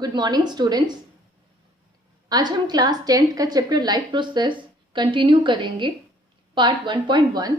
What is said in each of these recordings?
Good morning students. आज हम class 10th का चैप्टर लाइफ प्रोसेस कंटिन्यू करेंगे, पार्ट 1.1।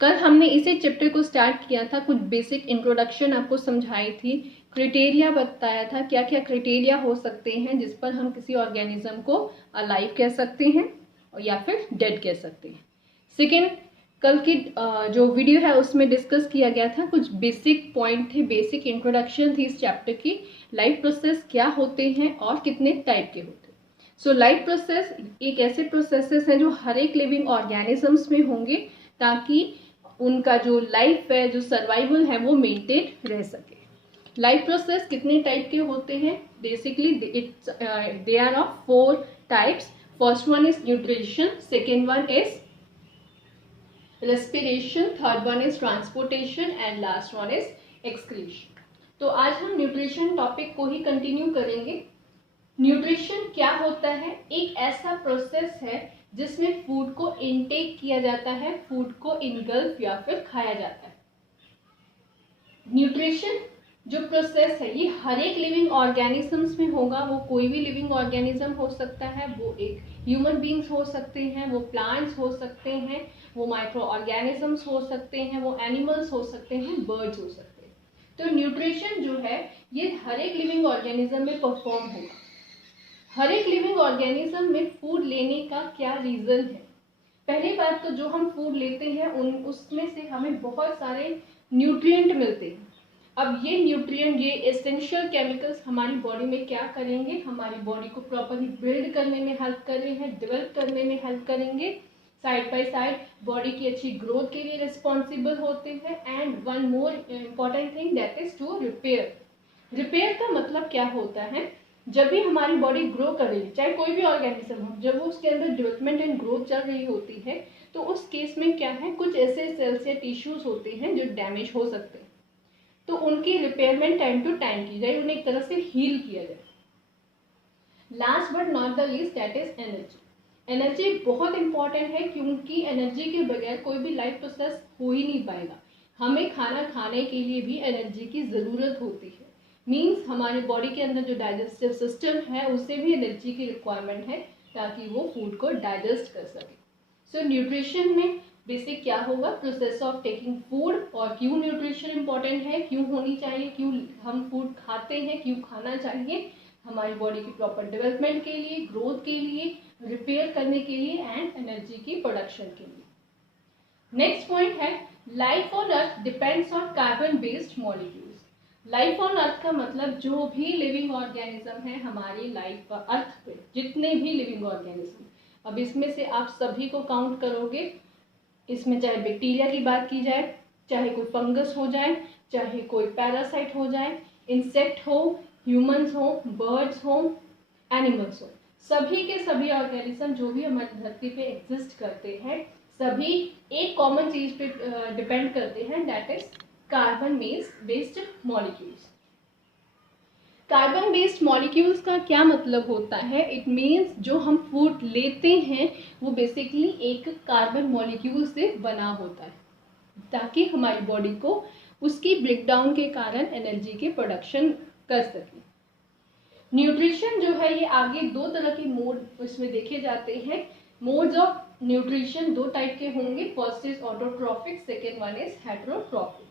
कल हमने इसी चैप्टर को स्टार्ट किया था, कुछ बेसिक इंट्रोडक्शन आपको समझाई थी, क्राइटेरिया बताया था, क्या क्या क्राइटेरिया हो सकते हैं जिस पर हम किसी ऑर्गेनिज्म को अलाइव कह सकते हैं और या फिर डेड कह सकते हैं। सेकेंड, कल की जो वीडियो है उसमें डिस्कस किया गया था, कुछ बेसिक पॉइंट थे, बेसिक इंट्रोडक्शन थी इस चैप्टर की। लाइफ प्रोसेस क्या होते हैं और कितने टाइप के होते हैं। सो लाइफ प्रोसेस एक ऐसे प्रोसेसेस हैं जो हर एक लिविंग ऑर्गेनिजम्स में होंगे ताकि उनका जो लाइफ है, जो सर्वाइवल है, वो मेंटेन रह सके। लाइफ प्रोसेस कितने टाइप के होते हैं? Basically they are of 4 types. First one is nutrition, second one is respiration, third one is transportation and last one is excretion। तो आज हम न्यूट्रिशन टॉपिक को ही कंटिन्यू करेंगे। न्यूट्रिशन क्या होता है? एक ऐसा प्रोसेस है जिसमें फूड को इनटेक किया जाता है, फूड को इनगल्फ या फिर खाया जाता है। न्यूट्रिशन जो प्रोसेस है ये हर एक लिविंग ऑर्गेनिजम्स में होगा। वो कोई भी लिविंग ऑर्गेनिज्म हो सकता है, वो एक ह्यूमन बींग्स हो सकते हैं, वो प्लांट्स हो सकते हैं, वो माइक्रो ऑर्गेनिजम्स हो सकते हैं, वो एनिमल्स हो सकते हैं, बर्ड्स हो सकते हैं। तो न्यूट्रिशन जो है ये हर एक लिविंग ऑर्गेनिज्म में परफॉर्म होगा। हर एक लिविंग ऑर्गेनिज्म में फूड लेने का क्या रीजन है? पहली बात तो जो हम फूड लेते हैं उसमें से हमें बहुत सारे न्यूट्रिएंट मिलते हैं। अब ये न्यूट्रिएंट, ये एसेंशियल केमिकल्स हमारी बॉडी में क्या करेंगे? हमारी बॉडी को प्रॉपरली बिल्ड करने में हेल्प कर रहे हैं, डेवलप करने में हेल्प करेंगे, साइड बाय साइड बॉडी की अच्छी ग्रोथ के लिए रिस्पॉन्सिबल होते हैं। And one more important thing that is to repair. Repair का मतलब क्या होता है? जब भी हमारी बॉडी ग्रो कर रही है, चाहे कोई भी ऑर्गेनिज्म हो, जब वो उसके अंदर डेवलपमेंट एंड ग्रोथ चल रही होती है तो उस केस में क्या है, कुछ ऐसे सेल्स या टिश्यूज होते हैं जो डैमेज हो सकते हैं, तो उनकी रिपेयरमेंट टाइम टू टाइम की जाए, उन्हें एक तरह से हील किया जाए। Last but not the least that is energy. Energy बहुत इंपॉर्टेंट है क्योंकि एनर्जी के बगैर कोई भी लाइफ प्रोसेस हो ही नहीं पाएगा। हमें खाना खाने के लिए भी एनर्जी की ज़रूरत होती है। मीन्स हमारे बॉडी के अंदर जो डाइजेस्टिव सिस्टम है उससे भी एनर्जी की रिक्वायरमेंट है ताकि वो फूड को डाइजेस्ट कर सके। सो न्यूट्रिशन में बेसिक क्या होगा? Process of taking food. और क्यों न्यूट्रिशन इंपॉर्टेंट है, क्यों होनी चाहिए, क्यों हम फूड खाते हैं, क्यों खाना चाहिए? हमारी बॉडी की प्रॉपर डेवलपमेंट के लिए, ग्रोथ के लिए, रिपेयर करने के लिए एंड एनर्जी की प्रोडक्शन के लिए। नेक्स्ट पॉइंट है life on earth depends on carbon based molecules. Life on earth का मतलब जो भी लिविंग ऑर्गेनिज्म है हमारी लाइफ पर, अर्थ पे जितने भी लिविंग ऑर्गेनिज्म, अब इसमें से आप सभी को काउंट करोगे, इसमें चाहे बैक्टीरिया की बात की जाए, चाहे कोई फंगस हो जाए, चाहे कोई पैरासाइट हो जाए, इंसेक्ट हो, ह्यूमंस हो, बर्ड्स हो, एनिमल्स हो, सभी के सभी ऑर्गेनिज्म जो भी हमारी धरती पे एग्जिस्ट करते हैं सभी एक कॉमन चीज पे डिपेंड करते हैं, that is carbon based molecules. Carbon based molecules का क्या मतलब होता है? इट मीन्स जो हम फूड लेते हैं वो बेसिकली एक कार्बन मॉलिक्यूल से बना होता है ताकि हमारी बॉडी को उसकी ब्रेकडाउन के कारण एनर्जी के प्रोडक्शन कर सके। न्यूट्रिशन जो है ये आगे दो तरह के मोड इसमें देखे जाते हैं। मोड्स ऑफ न्यूट्रिशन दो टाइप के होंगे। First is autotrophic, second one is heterotrophic.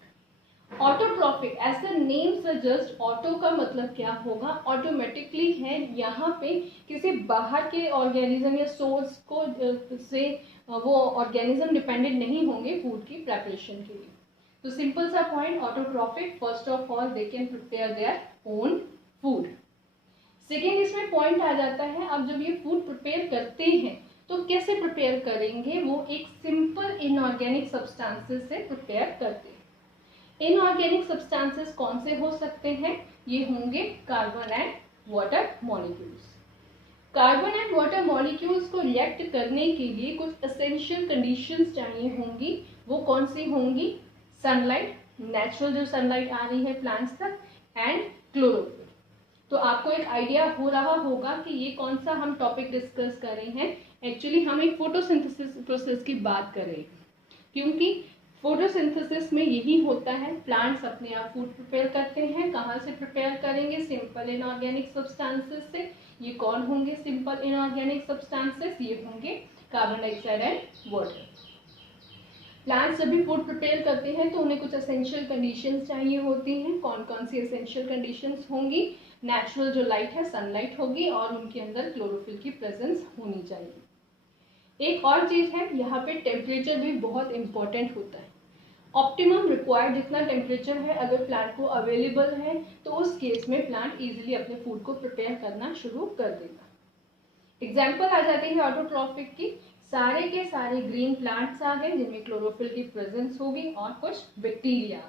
Autotrophic as the name suggest, auto का मतलब क्या होगा? ऑटोमेटिकली है, यहाँ पे किसी बाहर के ऑर्गेनिज्म या सोर्स को से वो ऑर्गेनिज्म डिपेंडेंट नहीं होंगे फूड की प्रेपरेशन के लिए। तो सिंपल सा point, autotrophic, first of all they can prepare their own food. Second इसमें पॉइंट आ जाता है, अब जब ये फूड प्रिपेयर करते हैं तो कैसे प्रिपेयर करेंगे? वो एक सिंपल इनऑर्गेनिक सब्सटेंसेस से प्रिपेयर करते हैं। इनऑर्गेनिक सब्सटेंसेस कौन से हो सकते हैं? ये होंगे carbon and water molecules. Carbon and water molecules को रिएक्ट करने के लिए कुछ एसेंशियल कंडीशंस चाहिए होंगी। वो कौन सी होंगी? सनलाइट, नेचुरल जो सनलाइट आ रही है प्लांट्स तक, एंड क्लोरोफिल। तो आपको एक आइडिया हो रहा होगा कि ये कौन सा हम टॉपिक डिस्कस कर रहे हैं। एक्चुअली हम एक फोटोसिंथेसिस प्रोसेस की बात कर रहे हैं क्योंकि फोटोसिंथेसिस में यही होता है, प्लांट्स अपने आप फूड प्रिपेयर करते हैं। कहाँ से प्रिपेयर करेंगे? सिंपल इनऑर्गेनिक सब्सटेंसेस से। ये कौन होंगे सिंपल इनऑर्गेनिक सब्सटेंसेस? ये होंगे carbon dioxide and water. Plants जब भी फूड प्रिपेयर करते हैं तो उन्हें कुछ एसेंशियल कंडीशंस चाहिए होती हैं। कौन कौन सी एसेंशियल कंडीशंस होंगी? नेचुरल जो लाइट है, सनलाइट होगी, और उनके अंदर क्लोरोफिल की प्रेजेंस होनी चाहिए। एक और चीज है, यहाँ पे टेम्परेचर भी बहुत इंपॉर्टेंट होता है। ऑप्टिमम रिक्वायर्ड जितना टेम्परेचर है अगर प्लांट को अवेलेबल है तो उस केस में प्लांट इजीली अपने फूड को प्रिपेयर करना शुरू कर देगा। एग्जाम्पल आ जाते हैं ऑटोट्रॉफिक की। सारे के सारे ग्रीन प्लांट्स आ गए जिनमें क्लोरोफिल की प्रेजेंस होगी और कुछ बैक्टीरिया।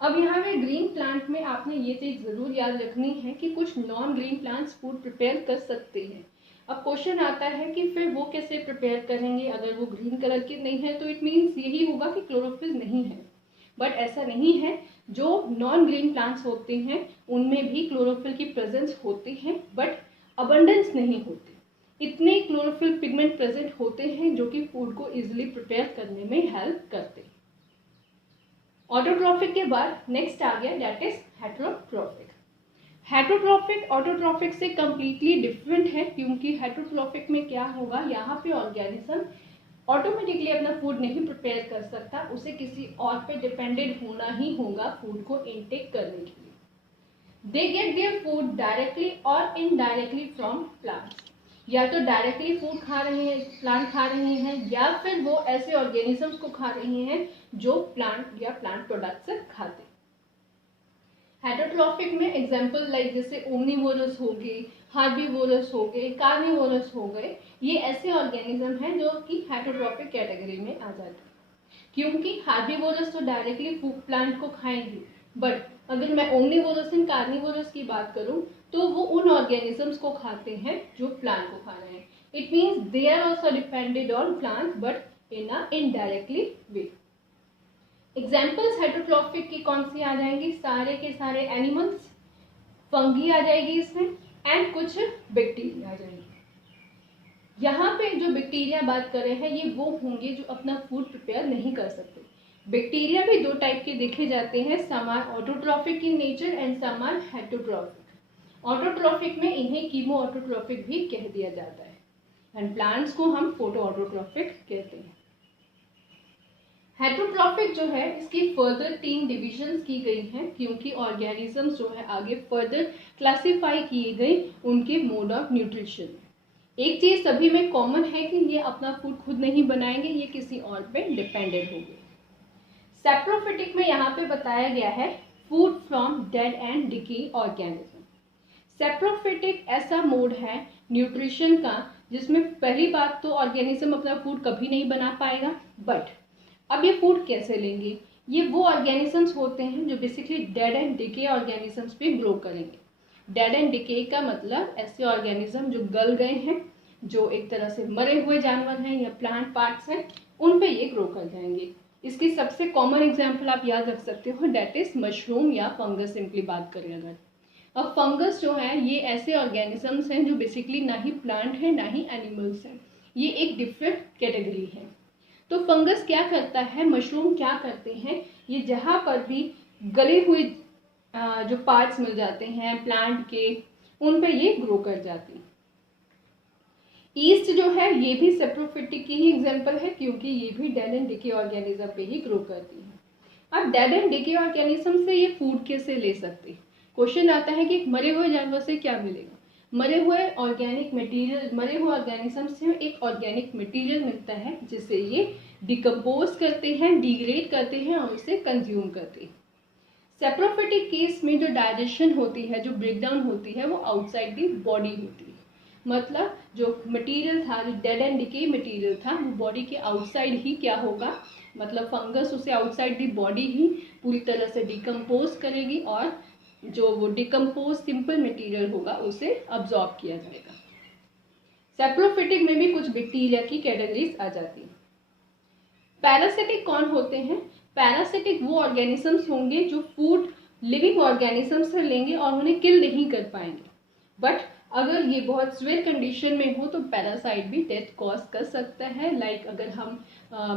अब यहाँ पे ग्रीन प्लांट में आपने ये चीज जरूर याद रखनी है कि कुछ non green plants food prepare कर सकते हैं। अब क्वेश्चन आता है कि फिर वो कैसे प्रिपेयर करेंगे? अगर वो ग्रीन कलर के नहीं है तो इट मीन्स यही होगा कि क्लोरोफिल नहीं है, बट ऐसा नहीं है। जो नॉन ग्रीन प्लांट्स होते हैं उनमें भी क्लोरोफिल की प्रेजेंस होती है, बट अबंडेंस नहीं होती। इतने क्लोरोफिल पिगमेंट प्रेजेंट होते हैं जो कि फूड को इजिली प्रिपेयर करने में हेल्प करते हैं। ऑटोट्रॉफिक के बाद नेक्स्ट आ गया that is heterotrophic. Heterotrophic autotrophic से कंप्लीटली डिफरेंट है, क्योंकि हेटेरोट्रॉफिक में क्या होगा, यहाँ पे ऑर्गेनिज्म ऑटोमेटिकली अपना फूड नहीं प्रिपेयर कर सकता, उसे किसी और पे डिपेंडेंट होना ही होगा फूड को इनटेक करने के लिए। They get their food directly और इनडायरेक्टली फ्रॉम प्लांट्स। या तो डायरेक्टली फूड खा रहे हैं, प्लांट खा रहे हैं, या फिर वो ऐसे ऑर्गेनिजम्स को खा रहे हैं जो प्लांट या प्लांट प्रोडक्ट से खाते। हेटेरोट्रॉफिक में एग्जांपल लाइक जैसे ओमनीवोरस हो गए, हार्बीवोरस हो गए, कार्निवोरस हो गए, ये ऐसे ऑर्गेनिज्म हैं जो कि हेटेरोट्रॉफिक कैटेगरी में आ जाते हैं। क्योंकि हार्बीवोरस तो डायरेक्टली प्लांट को खाएंगे, बट अगर मैं ओमनीवोरस एंड कार्निवोरस की बात करूं तो वो उन ऑर्गेनिजम्स को खाते हैं जो प्लांट को खा रहे हैं। It means they are also depended on plant but in a indirectly way. Examples heterotrophic की कौन सी आ जाएंगी? सारे के सारे एनिमल्स, फंगी आ जाएगी इसमें, एंड कुछ बैक्टीरिया आ जाएंगे। यहाँ पे जो बैक्टीरिया बात कर रहे हैं ये वो होंगे जो अपना फूड प्रिपेयर नहीं कर सकते। बैक्टीरिया भी दो टाइप के देखे जाते हैं, some are autotrophic in nature and some are heterotrophic. Autotrophic में इन्हें कीमो ऑटोट्रॉफिक भी कह दिया जाता है, एंड प्लांट्स को हम फोटो ऑटोट्रॉफिक कहते हैं। हेटेरोट्रॉफिक जो है इसकी फर्दर 3 डिविजन्स की गई हैं, क्योंकि ऑर्गेनिजम्स जो है आगे फर्दर क्लासिफाई किए गए उनके मोड ऑफ न्यूट्रिशन। एक चीज सभी में कॉमन है कि ये अपना फूड खुद नहीं बनाएंगे, ये किसी और पे डिपेंडेंट होंगे। सैप्रोफिटिक में यहाँ पे बताया गया है food from dead and decay organism. Saprophytic ऐसा मोड है न्यूट्रिशन का जिसमें पहली बात तो ऑर्गेनिज्म अपना फूड कभी नहीं बना पाएगा, बट अब ये फूड कैसे लेंगे? ये वो ऑर्गेनिजम्स होते हैं जो basically dead and decay organisms पे ग्रो करेंगे। डेड एंड डिके का मतलब ऐसे ऑर्गेनिज्म जो गल गए हैं, जो एक तरह से मरे हुए जानवर हैं या प्लांट पार्ट्स हैं, उन पे ये ग्रो कर जाएंगे। इसकी सबसे कॉमन एग्जाम्पल आप याद रख सकते हो, डेट इज मशरूम या फंगस। सिंपली बात करें अगर, अब फंगस जो है ये ऐसे ऑर्गेनिजम्स हैं जो बेसिकली ना ही प्लांट है ना ही एनिमल्स हैं, ये एक डिफरेंट कैटेगरी है। तो फंगस क्या करता है, मशरूम क्या करते हैं, ये जहां पर भी गले हुए जो पार्ट्स मिल जाते हैं प्लांट के, उन पे ये ग्रो कर जाती है। ईस्ट जो है ये भी सैप्रोफिटिक की ही एग्जांपल है, क्योंकि ये भी डेड एंड डिके ऑर्गेनिज्म पे ही ग्रो करती है। अब डेड एंड डिके ऑर्गेनिज्म से ये फूड कैसे ले सकते? क्वेश्चन आता है कि मरे हुए जानवर से क्या मिलेगा? मरे हुए ऑर्गेनिक मटेरियल, मरे हुए ऑर्गेनिज्म से एक ऑर्गेनिक मटेरियल मिलता है जिसे ये डिकम्पोज करते हैं, डिग्रेड करते हैं और उसे कंज्यूम करते हैं। सैप्रोफिटिक केस में जो डाइजेशन होती है, जो ब्रेकडाउन होती है, वो आउटसाइड दी बॉडी होती है। मतलब जो मटेरियल था, जो डेड एंड डिके मटेरियल था, वो बॉडी के आउटसाइड ही क्या होगा, मतलब फंगस उसे आउटसाइड दी बॉडी ही पूरी तरह से डिकम्पोज करेगी और जो वो डिकम्पोज सिंपल मटेरियल होगा उसे अब्सॉर्ब किया जाएगा। सैप्रोफिटिक में भी कुछ बैक्टीरिया की कैटेगरीज आ जाती है। पैरासिटिक कौन होते हैं? पैरासिटिक वो ऑर्गेनिजम्स होंगे जो फूड लिविंग ऑर्गेनिजम्स से लेंगे और उन्हें किल नहीं कर पाएंगे, बट अगर ये बहुत सिवियर कंडीशन में हो तो पैरासाइट भी डेथ कॉज कर सकता है। लाइक अगर हम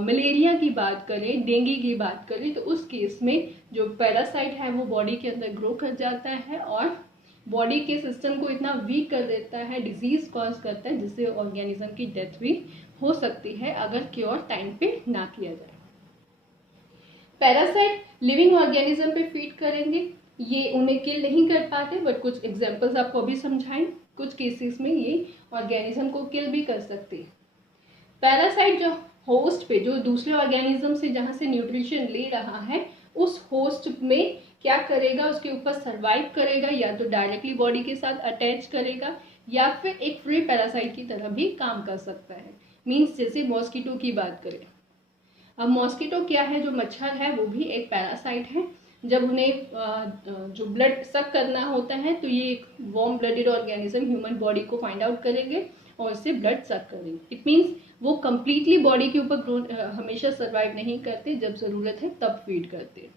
मलेरिया की बात करें, डेंगू की बात करें, तो उस केस में जो पैरासाइट है वो बॉडी के अंदर ग्रो कर जाता है और बॉडी के सिस्टम को इतना वीक कर देता है, डिजीज कॉज करता है, जिससे ऑर्गेनिज्म की डेथ भी हो सकती है अगर क्योर टाइम पे ना किया जाए। पैरासाइट लिविंग ऑर्गेनिज्म पे फीड करेंगे, ये उन्हें किल नहीं कर पाते, बट कुछ एग्जांपल्स आपको अभी समझाएं। कुछ केसेस में ये ऑर्गेनिज्म को किल भी कर सकते हैं। पैरासाइट जो होस्ट पे, जो दूसरे ऑर्गेनिज्म से जहाँ से न्यूट्रिशन ले रहा है, उस होस्ट में क्या करेगा, उसके ऊपर सर्वाइव करेगा, या तो डायरेक्टली बॉडी के साथ अटैच करेगा या फिर एक फ्री पैरासाइट की तरह भी काम कर सकता है। मीन्स जैसे मॉस्किटो की बात करें, अब मॉस्किटो क्या है, जो मच्छर है वो भी एक पैरासाइट है। जब उन्हें जो ब्लड सक करना होता है तो ये एक warm blooded organism human body को फाइंड आउट करेंगे और इससे ब्लड सक करेंगे। इट मीन्स वो कंप्लीटली बॉडी के ऊपर हमेशा सर्वाइव नहीं करते, जब ज़रूरत है तब फीड करते।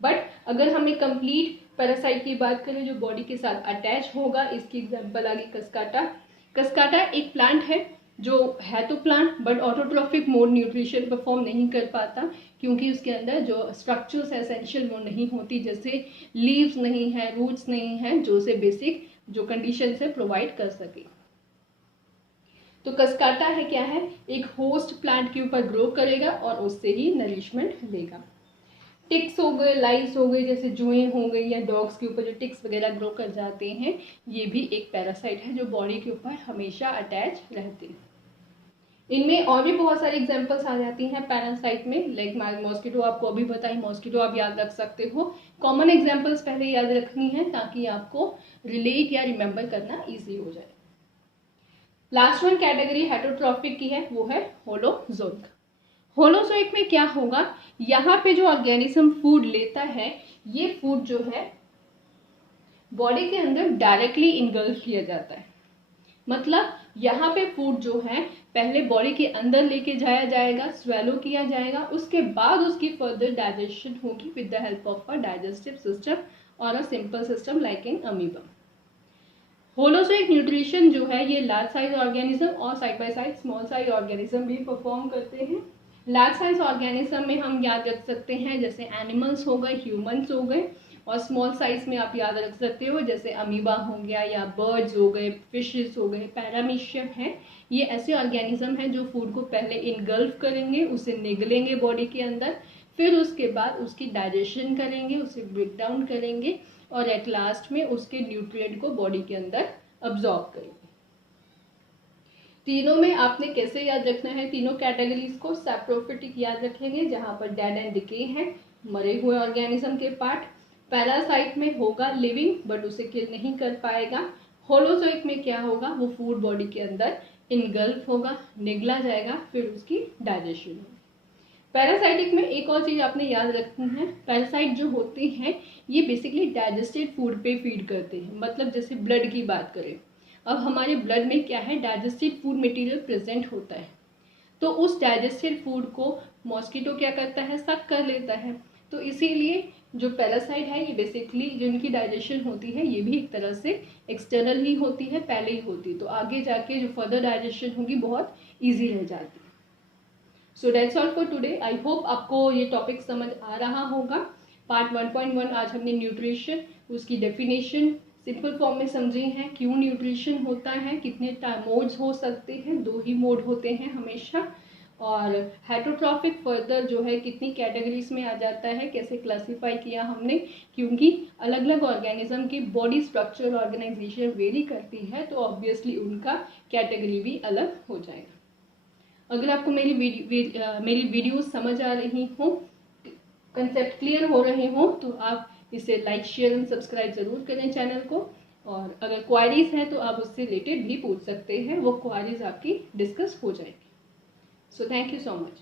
बट अगर हम एक कंप्लीट पैरासाइट की बात करें जो बॉडी के साथ अटैच होगा, इसकी एग्जांपल आ गई कस्काटा। कस्काटा एक प्लांट है जो है तो plant, but autotrophic mode nutrition perform नहीं कर पाता, क्योंकि उसके अंदर जो स्ट्रक्चर्स एसेंशियल वो नहीं होती, जैसे लीव्स नहीं है, रूट्स नहीं है, जो उसे बेसिक जो कंडीशन से प्रोवाइड कर सके। तो कस्काटा है क्या है, एक होस्ट प्लांट के ऊपर ग्रो करेगा और उससे ही नरिशमेंट लेगा। टिक्स हो गए, लाइस हो गए, जैसे जुएं हो गई या डॉग्स के ऊपर जो टिक्स वगैरह ग्रो कर जाते हैं, ये भी एक पैरासाइट है जो बॉडी के ऊपर हमेशा अटैच रहते हैं। इनमें और भी बहुत सारी एग्जांपल्स आ जाती हैं पैरासाइट में, लाइक मॉस्किटो आपको अभी बताई, मॉस्किटो आप याद रख सकते हो। कॉमन एग्जांपल्स पहले याद रखनी है ताकि आपको रिलेट या रिमेंबर करना ईजी हो जाए। लास्ट वन कैटेगरी हेटरोट्रॉफिक की है, वो है होलोजोइक। होलोजोइक में क्या होगा, यहाँ पे जो ऑर्गेनिज्म फूड लेता है, ये फूड जो है बॉडी के अंदर डायरेक्टली इनगल्फ किया जाता है। मतलब यहाँ पे फूड जो है पहले बॉडी के अंदर लेके जाया जाएगा, स्वेलो किया जाएगा, उसके बाद उसकी फर्दर डाइजेशन होगी with the help of a digestive system और a simple system like in amoeba. Holozoic nutrition जो है ये लार्ज साइज ऑर्गेनिज्म और side by side small size organism भी परफॉर्म करते हैं। लार्ज साइज ऑर्गेनिज्म में हम याद रख सकते हैं जैसे एनिमल्स हो गए, ह्यूमंस हो गए, और स्मॉल साइज में आप याद रख सकते हो जैसे अमीबा हो गया या बर्ड्स हो गए, फिशेस हो गए, पैरामीशियम है। ये ऐसे ऑर्गेनिज्म हैं जो फूड को पहले इनगल्फ करेंगे, उसे निगलेंगे बॉडी के अंदर, फिर उसके बाद उसकी डाइजेशन करेंगे, उसे ब्रेक डाउन करेंगे और एट लास्ट में उसके न्यूट्रिएंट को बॉडी के अंदर अब्जॉर्ब करेंगे। तीनों में आपने कैसे याद रखना है, तीनों कैटेगरीज को सैप्रोफिटिक याद रखेंगे जहां पर डेड एंड डिके हैं, मरे हुए ऑर्गेनिज्म के पार्ट। पैरासाइट में होगा लिविंग बट उसे किल नहीं कर पाएगा। होलोजोइक में क्या होगा, वो फूड बॉडी के अंदर इनगल्फ होगा, निगला जाएगा, फिर उसकी डाइजेशन होगी। पैरासाइटिक में एक और चीज आपने याद रखनी है, पैरासाइट जो होते हैं ये बेसिकली डाइजेस्टेड फूड पे फीड करते हैं। मतलब जैसे ब्लड की बात करें, अब हमारे ब्लड में क्या है, डाइजेस्टेड फूड मटेरियल प्रेजेंट होता है, तो उस डाइजेस्टेड फूड को मॉस्किटो क्या करता है, सक कर लेता है। तो इसीलिए जो पैरासाइट है ये बेसिकली जिनकी डाइजेशन होती है ये भी एक तरह से एक्सटर्नल ही होती है, पहले ही होती, तो आगे जाके जो फर्दर डाइजेशन होगी बहुत ईजी रह जाती है। So that's all for today. I hope आपको ये टॉपिक समझ आ रहा होगा। पार्ट 1.1 आज हमने न्यूट्रिशन, उसकी डेफिनेशन सिंपल फॉर्म में समझी है, क्यों न्यूट्रिशन होता है, कितने मोड्स हो सकते हैं, 2 ही मोड होते हैं हमेशा, और हेटरोट्रॉफिक फर्दर जो है कितनी कैटेगरीज में आ जाता है, कैसे क्लासीफाई किया हमने, क्योंकि अलग अलग ऑर्गेनिज्म की बॉडी स्ट्रक्चर ऑर्गेनाइजेशन वेरी करती है, तो ऑब्वियसली उनका कैटेगरी भी अलग हो जाएगा। अगर आपको मेरी वीडियो समझ आ रही हो, कंसेप्ट क्लियर हो रहे हो, तो आप इसे लाइक, शेयर एंड सब्सक्राइब जरूर करें चैनल को, और अगर क्वारीज हैं तो आप उससे रिलेटेड भी पूछ सकते हैं, वो क्वारीज आपकी डिस्कस हो जाएगी। So thank you so much.